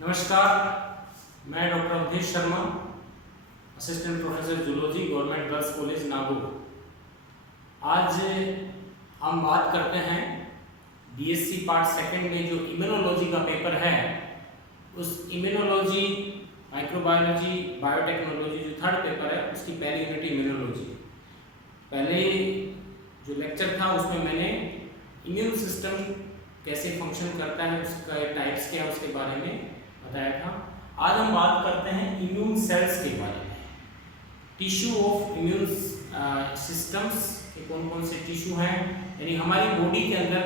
नमस्कार, मैं doctor Avdhesh Sharma, assistant professor zoology, government girls college Nagaur. आज हम बात करते हैं बीएससी पार्ट सेकंड में जो इम्यूनोलॉजी का पेपर है, उस इम्यूनोलॉजी, माइक्रोबायोलॉजी, बायोटेक्नोलॉजी जो थर्ड पेपर है उसकी पहली यूनिट इम्यूनोलॉजी। पहले जो लेक्चर था उसमें मैंने इम्यून सिस्टम कैसे फंक्शन करता है, उसका टाइप्स क्या है उसके बारे में बताया था। आज हम बात करते हैं इम्यून सेल्स के बारे में, टिश्यू ऑफ इम्यून सिस्टम्स के कौन कौन से टिश्यू हैं, यानी हमारी बॉडी के अंदर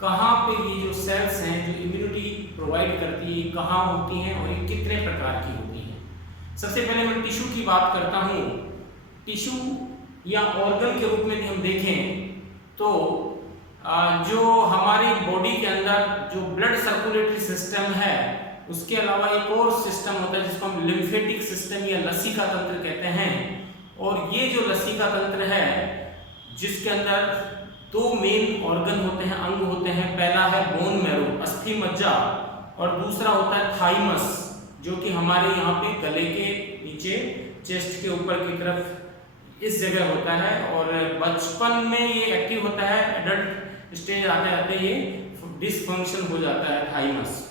कहाँ पे ये जो सेल्स हैं जो इम्यूनिटी प्रोवाइड करती है कहाँ होती हैं और ये कितने प्रकार की होती हैं। सबसे पहले मैं टिश्यू की बात करता हूँ। टिश्यू या ऑर्गन के रूप में भी हम देखें तो जो हमारी बॉडी के अंदर जो ब्लड सर्कुलेटरी सिस्टम है उसके अलावा एक और सिस्टम होता है जिसको हम लिम्फेटिक सिस्टम या लसीका तंत्र कहते हैं। और ये जो लसीका तंत्र है जिसके अंदर दो मेन ऑर्गन होते हैं, अंग होते हैं। पहला है बोन मैरो, अस्थि मज्जा, और दूसरा होता है थाइमस जो कि हमारे यहाँ पे गले के नीचे चेस्ट के ऊपर की तरफ इस जगह होता है। और बचपन में ये एक्टिव होता है, एडल्ट स्टेज आते आते ये डिसफंक्शन हो जाता है थाइमस।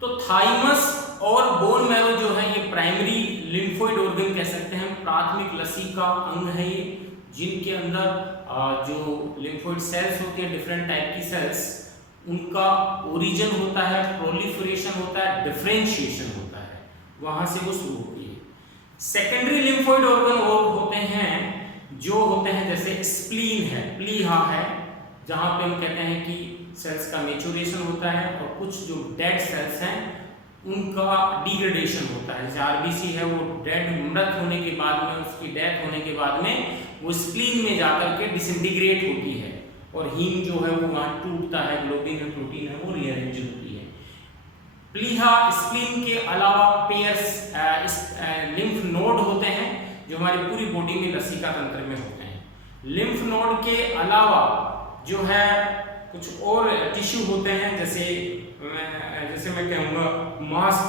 तो थाइमस और बोन मैरो जो है ये प्राइमरी लिम्फोइड ऑर्गन कह सकते हैं, प्राथमिक लसीका अंग है ये, जिनके अंदर जो लिम्फोइड सेल्स होती हैं, डिफरेंट टाइप की सेल्स, उनका ओरिजिन होता है, प्रोलिफरेशन होता है, डिफरेंशिएशन होता है, वहां से वो शुरू होती है। सेकेंडरी लिम्फोइड ऑर्गन और होते हैं जो होते हैं जैसे स्प्लीन है, प्लीहा है, जहां पे हम कहते हैं कि सेल्स का मेचुरेशन होता है, और कुछ जो डेड सेल्स हैं उनका डिग्रेडेशन होता है। जैसे आरबीसी है वो डेड मृत होने के बाद में, उसकी डेथ होने के बाद में वो स्प्लीन में जाकर के डिसइंटीग्रेट होती है, और हीम जो है वो वहाँ टूटता है, ग्लोबिन है, प्रोटीन है, वो रीअरेंज होती है। प्लीहा स्प्लीन के अलावा पेयर्स लिम्फ नोड होते हैं जो हमारी पूरी बॉडी में लसीका तंत्र में होते हैं। लिम्फ नोड के अलावा जो है कुछ और टिश्यू होते हैं, जैसे मैं कहूँगा मास्ट,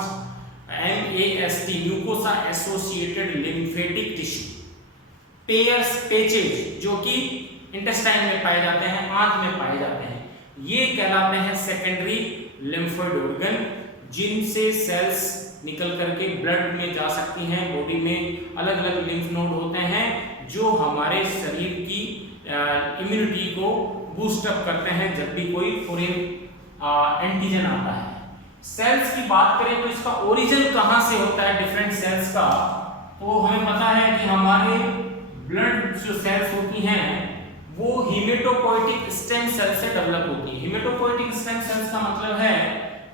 MAST, mucosa associated lymphatic tissue. Pairs, पेचेज जो कि इंटेस्टाइन में पाए जाते हैं, आंत में पाए जाते हैं, ये कहलाते हैं सेकेंडरी लिम्फोइड ऑर्गन, जिनसे सेल्स निकल करके ब्लड में जा सकती हैं। बॉडी में अलग अलग लिम्फ नोड होते हैं जो हमारे शरीर की इम्यूनिटी को बूस्ट अप करते हैं जब भी कोई फॉरेन एंटीजन आता है। सेल्स की बात करें तो इसका ओरिजिन कहाँ से होता है डिफरेंट सेल्स का, तो हमें पता है कि हमारे ब्लड जो सेल्स होती हैं वो हिमेटोपोइटिक स्टेम सेल से डेवलप होती है। हिमेटोपोइटिक स्टेम सेल्स का मतलब है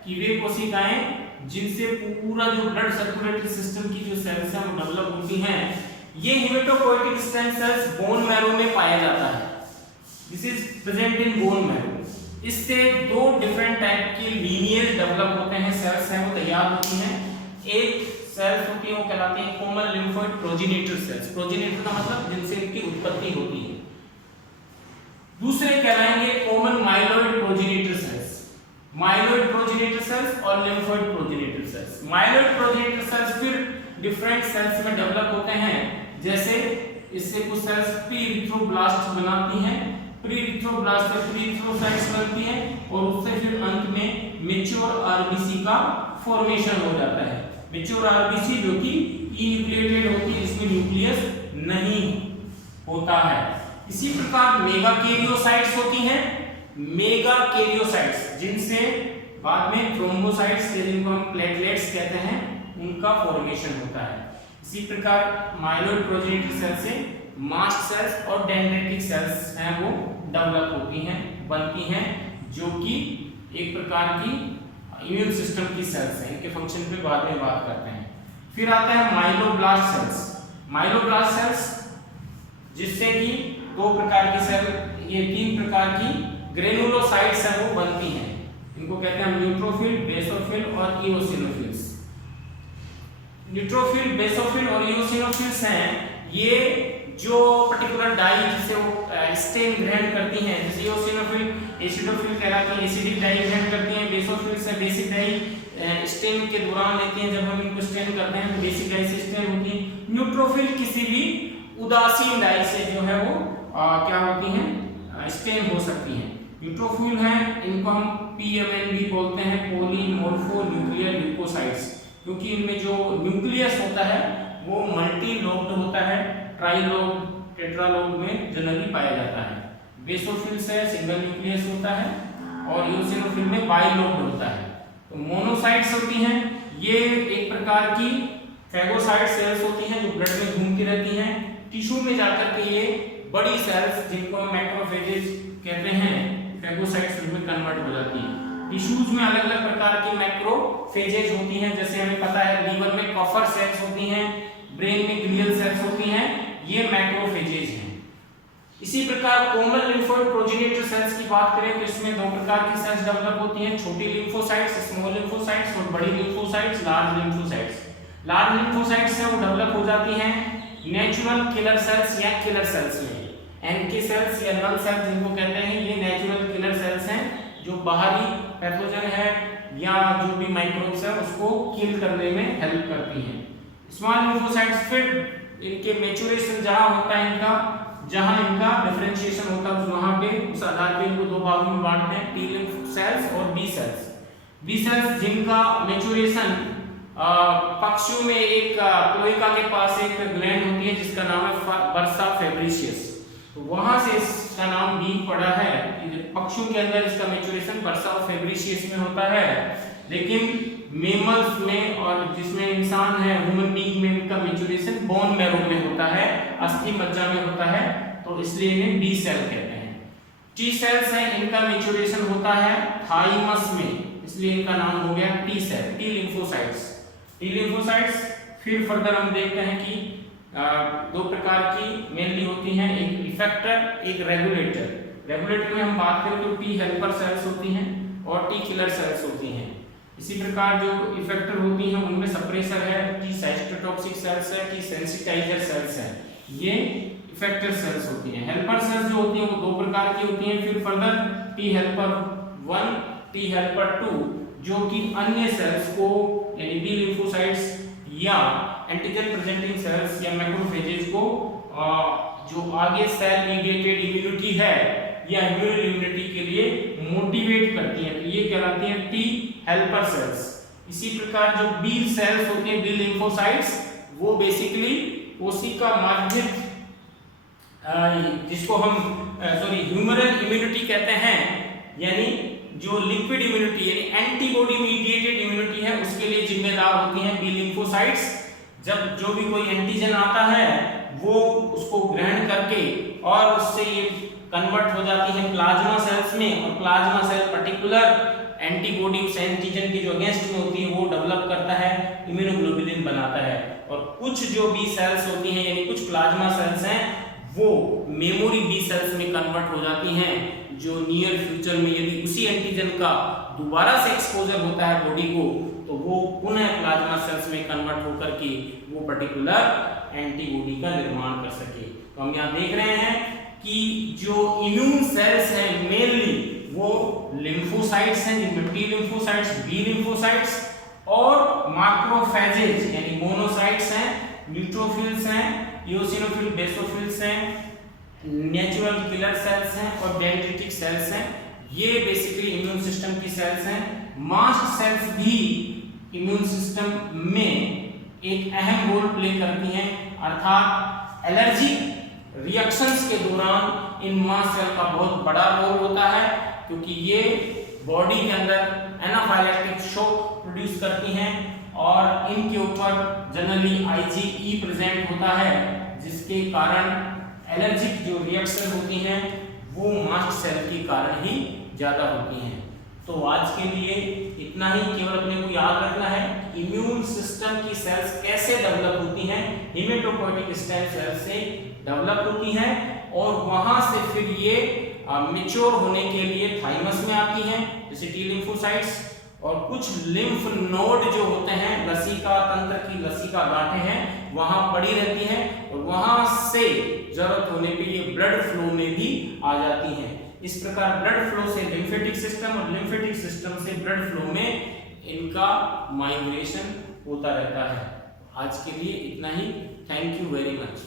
कि वे कोशिकाएं जिनसे पूरा जो ब्लड सर्कुलेटरी सिस्टम की जो सेल्स हैं वो डेवलप होती हैं। ये hematopoietic stem cells bone marrow में पाया जाता है। This is present in bone marrow. इससे दो डिफरेंट टाइप के लीनिएज डेवलप होते हैं, सेल्स हैं वो तैयार होती हैं। एक सेल्स होती है वो कहलाती है common lymphoid progenitor cells. Progenitor का मतलब जिनसे इनकी उत्पत्ति होती है। दूसरे कहलाएंगे common myeloid progenitor cells. Myeloid progenitor cells और lymphoid progenitor cells. Myeloid progenitor cells फिर डिफरेंट सेल्स में डेवलप होते हैं, जैसे इससे कुछ सेल्स प्री-इरिथ्रोब्लास्ट बनाती हैं, प्री-इरिथ्रोब्लास्ट से प्री-इरिथ्रोसाइट्स बनती हैं, और उससे फिर अंत में मैच्योर आरबीसी का फॉर्मेशन हो जाता है। मैच्योर आरबीसी जो कि इन्यूक्लिएटेड होती है, इसमें न्यूक्लियस नहीं होता है। इसी प्रकार मेगाकैरियोसाइट्स होती हैं, मेगाकैरियोसाइट्स जिनसे बाद में थ्रोम्बोसाइट्स जिनको हम प्लेटलेट्स कहते हैं उनका फॉर्मेशन होता है। इसी प्रकार माइलोइड प्रोजेनिटर सेल से मास्ट सेल्स और डेंड्रिटिक सेल्स हैं वो डेवलप होती हैं, बनती हैं, जो कि एक प्रकार की इम्यून सिस्टम की सेल्स हैं। इनके फंक्शन पे बाद में बात करते हैं। फिर आता है माइलोब्लास्ट सेल्स। माइलोब्लास्ट सेल्स जिससे कि दो प्रकार की सेल, ये तीन प्रकार की ग्रेनुलोसाइट्स हैं वो बनती हैं। इनको कहते हैं न्यूट्रोफिल, बेसोफिल और इओसिनोफिल्स। न्यूट्रोफिल, बेसोफिल और इओसिनोफिल्स हैं ये जो पर्टिकुलर डाई जिसे वो स्टेन ग्रहण करती हैं, जैसे इओसिनोफिल एसिडोफिल कहलाती है, एसिडिक डाई ग्रहण करती हैं, बेसोफिल से बेसिक डाई स्टेन के दौरान लेते हैं, जब हम इनको स्टेन करते हैं तो बेसिक डाई से स्टेन होती है। न्यूट्रोफिल किसी भी उदासीन डाई से जो है वो क्या होती हैं, स्टेन हो सकती हैं। न्यूट्रोफिल हैं, इनको हम PMN भी बोलते हैं, पॉलीमॉर्फो न्यूक्लियर ल्यूकोसाइट्स, क्योंकि इनमें जो न्यूक्लियस होता है वो मल्टी लोब्ड होता है, ट्राइलोब टेट्रालोब में जनरली पाया जाता है। बेसोफिल से सिंगल न्यूक्लियस होता है और यूसिनोफिल में बाइलोब्ड होता है। तो मोनोसाइट्स होती हैं, ये एक प्रकार की फैगोसाइट सेल्स होती हैं जो ब्लड में घूमती रहती हैं, टिश्यू में जाकर के ये बड़ी सेल्स जिनको हम मैक्रोफेजेज कहते हैं फैगोसाइट्स में कन्वर्ट हो जाती हैं। टिश्यूज में अलग अलग प्रकार की मैक्रोफेजेज होती हैं, जैसे हमें पता है लीवर में कफर सेल्स होती हैं, ब्रेन में ग्लियल सेल्स होती हैं, ये मैक्रोफेजेज हैं। इसी प्रकार कोमल लिम्फोइड प्रोजेनिटर सेल्स की बात करें तो इसमें दो प्रकार की सेल्स डेवलप होती हैं, छोटी लिम्फोसाइट्स स्मॉल लिम्फोसाइट्स और बड़ी lymphocytes large lymphocytes. Large lymphocytes से वो डेवलप हो जाती हैं नेचुरल किलर सेल्स या किलर सेल्स में। एनके सेल्स या नल सेल्स जिनको कहते हैं, ये नेचुरल किलर सेल्स हैं जो बाहरी पैथोजन है या जो भी माइक्रोब्स है उसको किल करने में हेल्प करती हैं। स्मॉल लिम्फोसाइट्स फिर इनके मैच्योरेशन जहां इनका डिफरेंशिएशन होता है वहां पे उस आधार पे इनको दो भागों में बांटते हैं, टी लिम्फ सेल्स और बी सेल्स। बी सेल्स जिनका मैच्योरेशन पक्षियों में एक क्लोएका के पास एक ग्लैंड होती है जिसका नाम है बर्सा फेब्रिशियस, तो वहां से इसका नाम बी पड़ा है। पक्षियों के अंदर इसका मैच्योरेशन बर्सा फेब्रिशियस में होता है, लेकिन मेमल्स में और जिसमें इंसान है ह्यूमन बीइंग में इनका मैच्योरेशन बोन मैरो में होता है, अस्थि मज्जा में होता है, तो इसलिए इन्हें बी सेल कहते हैं। टी सेल्स हैं, इनका मैच्योरेशन होता है थाइमस में, इसलिए इनका नाम हो गया T cell, T lymphocytes. T lymphocytes फिर फर्दर हम देखते हैं कि दो प्रकार की मेनली होती हैं, एक इफेक्टर एक रेगुलेटर। रेगुलेटर में हम बात करें तो टी हेल्पर सेल्स होती हैं और टी किलर सेल्स होती हैं। इसी प्रकार जो इफेक्टर होती हैं उनमें सप्रेसर है, टी साइटोटॉक्सिक सेल्स है, टी सेंसिटाइजर सेल्स है, ये इफेक्टर सेल्स होती हैं। हेल्पर सेल्स जो होती हैं वो दो प्रकार की होती हैं, फिर further T helper 1 T helper 2 जो कि अन्य सेल्स को यानी बी लिम्फोसाइट्स या एंटीजन प्रेजेंटिंग सेल्स या मैक्रोफेजेज को जो आगे सेल मीडिएटेड इम्यूनिटी है या इम्यून इम्यूनिटी के लिए मोटिवेट करती हैं, तो ये कहलाती हैं टी हेल्पर सेल्स। इसी प्रकार जो बी सेल्स होती हैं बी लिम्फोसाइट्स वो बेसिकली कोशिका माध्यिक जिसको हम ह्यूमरल इम्यूनिटी कहते हैं, यानी जो लिक्विड इम्यूनिटी यानी एंटीबॉडी मीडिएटेड इम्यूनिटी है उसके लिए जिम्मेदार होती हैं बी लिम्फोसाइट्स। जब जो भी कोई एंटीजन आता है वो उसको ग्रहण करके और उससे ये कन्वर्ट हो जाती है प्लाज्मा सेल्स में, और प्लाज्मा सेल पर्टिकुलर एंटीबॉडी उस एंटीजन की जो अगेंस्ट में होती है वो डेवलप करता है, इम्यूनोग्लोबुलिन बनाता है। और कुछ जो बी सेल्स होती हैं यानी कुछ प्लाज्मा सेल्स हैं वो मेमोरी बी सेल्स में कन्वर्ट हो जाती हैं, जो नियर फ्यूचर में यदि उसी एंटीजन का दोबारा से एक्सपोजर होता है बॉडी को तो वो पुनः प्लाज्मा सेल्स में कन्वर्ट होकर के वो पर्टिकुलर एंटीबॉडी का निर्माण कर सके। तो हम यहाँ देख रहे हैं कि जो इम्यून सेल्स हैं मेनली वो लिम्फोसाइट्स हैं, जिनमें टी लिम्फोसाइट्स बी लिम्फोसाइट्स और मैक्रोफेजेज यानी मोनोसाइट्स हैं, न्यूट्रोफिल्स हैं, इओसिनोफिल बेसोफिल्स हैं, नेचुरल किलर सेल्स हैं और डेंड्रिटिक सेल्स हैं। ये बेसिकली इम्यून सिस्टम की सेल्स हैं। मास्ट सेल्स भी इम्यून सिस्टम में एक अहम रोल प्ले करती हैं, अर्थात एलर्जिक रिएक्शंस के दौरान इन मास्ट सेल का बहुत बड़ा रोल होता है, क्योंकि ये बॉडी के अंदर एनाफाइलेक्टिक शॉक प्रोड्यूस करती हैं और इनके ऊपर जनरली IgE प्रेजेंट होता है, जिसके कारण एलर्जिक जो रिएक्शन होती हैं वो मास्ट सेल के कारण ही ज़्यादा होती हैं। तो आज के लिए इतना ही, केवल अपने को याद रखना है इम्यून सिस्टम की सेल्स कैसे डेवलप होती हैं, हेमेटोपोइटिक स्टेम सेल्स से डेवलप होती हैं और वहां से फिर ये मैच्योर होने के लिए थाइमस में आती हैं जैसे टी लिम्फोसाइट्स, और कुछ लिम्फ नोड जो होते हैं लसिका तंत्र की लसिका गांठें हैं वहां पड़ी रहती हैं और वहां से जरूरत होने पे ये ब्लड फ्लो में भी आ जाती हैं। इस प्रकार ब्लड फ्लो से लिम्फेटिक सिस्टम और लिम्फेटिक सिस्टम से ब्लड फ्लो में इनका माइग्रेशन होता रहता है। आज के लिए इतना ही। Thank you very much.